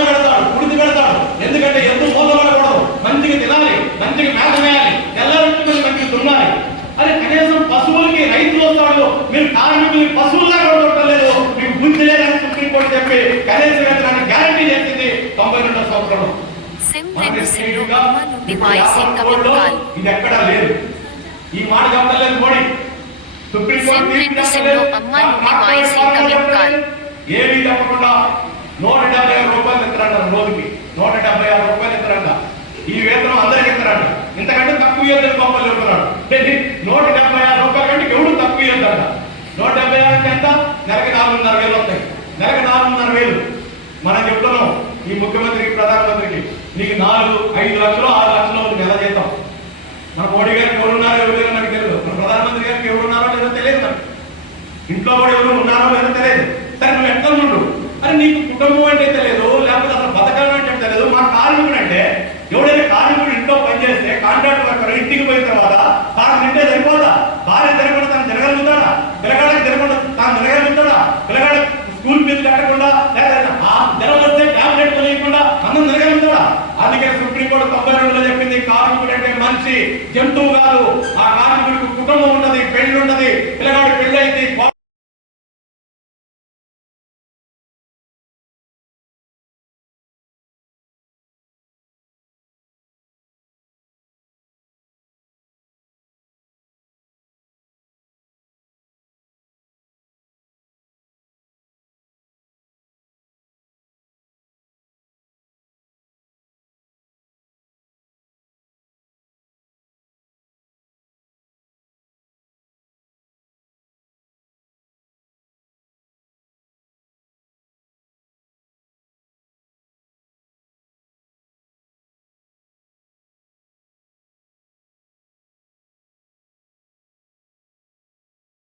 దానాలు పెడతాడు కుడితి పెడతాడు ఎందుకంటే ఎందుకు మోసపడకూడదు. మంచిగా తినాలి మంచిగా మేత వేయాలి. తెల్లారి మంది మంచిగా దున్నాలి అరే కనీసం పశువులకి రైతులు వస్తాడు. మీరు కార్మికులు పశువుల్లా కూడా లేదు. మీకు బుద్ధి లేదని సుప్రీంకోర్టు చెప్పి కనీస వేతనాన్ని గ్యారంటీ చేసింది తొంభై రెండో సంవత్సరం. ఇది ఎక్కడా లేదు. ఈ మాట చెప్పలేదు మోడీ సుప్రీంకోర్టు తీర్పు చెప్పలేదు. ఏమీ చెప్పకుండా నూట డెబ్బై రూపాయలు ఇస్తారంట రోజుకి నూట డెబ్బై ఆరు రూపాయలు ఇస్తారంట ఈ వేతనం అందరికి ఇస్తారంట ఇంతకంటే తక్కువ ఇయ్యద్దని గొప్పలు చెప్తున్నాడు ఏంటి? నూట డెబ్బై ఆరు రూపాయల కంటే ఎవడు తక్కువ ఇయ్యద్దంట? నూట డెబ్బై ఆరు ఎంత? నెలకి నాలుగున్నర వేలు వస్తాయి. నెలకి నాలుగున్నర వేలు. మనం చెప్తున్నాం ఈ ముఖ్యమంత్రికి ప్రధానమంత్రికి నీకు నాలుగు ఐదు లక్షలు ఆరు లక్షలు ఉంది నెల జీతం. మన మోడీ గారికి ఎవరున్నారో ఎవరు లేదో మనకి తెలియదు మన ప్రధానమంత్రి గారికి ఎవరున్నారో లేదో తెలియదు మనకి. ఇంట్లో కూడా ఎవరు ఉన్నారో లేదో తెలియదు. కట్టకుండా లేదంటే ఆ జ్వరం వస్తే టాబ్లెట్ కొనియకుండా అన్నం తిరగలుగుతాడా అందుకే సుప్రీంకోర్టు తొంభై రెండులో చెప్పింది కార్మికుడు అంటే మనిషి జంతువు కాదు. ఆ కార్మికుడికి కుటుంబం ఉన్నది పెళ్ళి ఉన్నది పిల్లగాడు పెళ్ళి అయింది